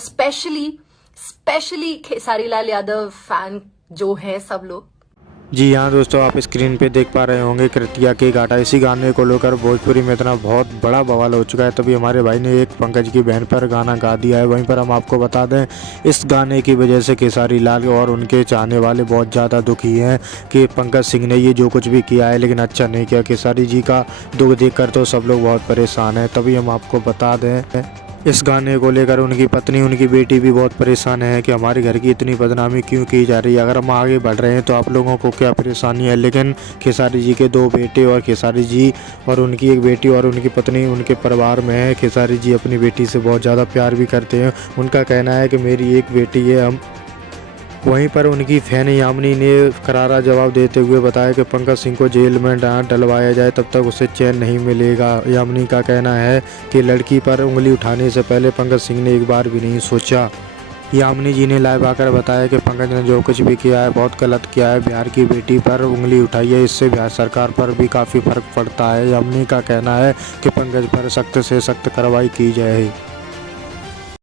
Specially specially Khesari Lal Yadav fan जो है सब लोग। जी हाँ दोस्तों, आप स्क्रीन पे देख पा रहे होंगे कृतिया के घाटा। इसी गाने को लेकर भोजपुरी में इतना बहुत बड़ा बवाल हो चुका है, तभी हमारे भाई ने एक पंकज की बहन पर गाना गा दिया है। वहीं पर हम आपको बता दें, इस गाने की वजह से खेसारी लाल और उनके चाहने वाले बहुत ज़्यादा दुखी हैं कि पंकज सिंह ने ये जो कुछ भी किया है लेकिन अच्छा नहीं किया। खेसारी जी का दुख देखकर तो सब लोग बहुत परेशान हैं। तभी हम आपको बता दें, इस गाने को लेकर उनकी पत्नी, उनकी बेटी भी बहुत परेशान है कि हमारे घर की इतनी बदनामी क्यों की जा रही है। अगर हम आगे बढ़ रहे हैं तो आप लोगों को क्या परेशानी है। लेकिन खेसारी जी के 2 बेटे और खेसारी जी और उनकी एक बेटी और उनकी पत्नी उनके परिवार में है। खेसारी जी अपनी बेटी से बहुत ज़्यादा प्यार भी करते हैं। उनका कहना है कि मेरी एक बेटी है। हम वहीं पर उनकी फैन यामिनी ने करारा जवाब देते हुए बताया कि पंकज सिंह को जेल में डलवाया जाए तब तक उसे चैन नहीं मिलेगा। यामिनी का कहना है कि लड़की पर उंगली उठाने से पहले पंकज सिंह ने एक बार भी नहीं सोचा। यामिनी जी ने लाइव आकर बताया कि पंकज ने जो कुछ भी किया है बहुत गलत किया है। बिहार की बेटी पर उंगली उठाई है, इससे बिहार सरकार पर भी काफ़ी फर्क पड़ता है। यामिनी का कहना है कि पंकज पर सख्त से सख्त कार्रवाई की जाए।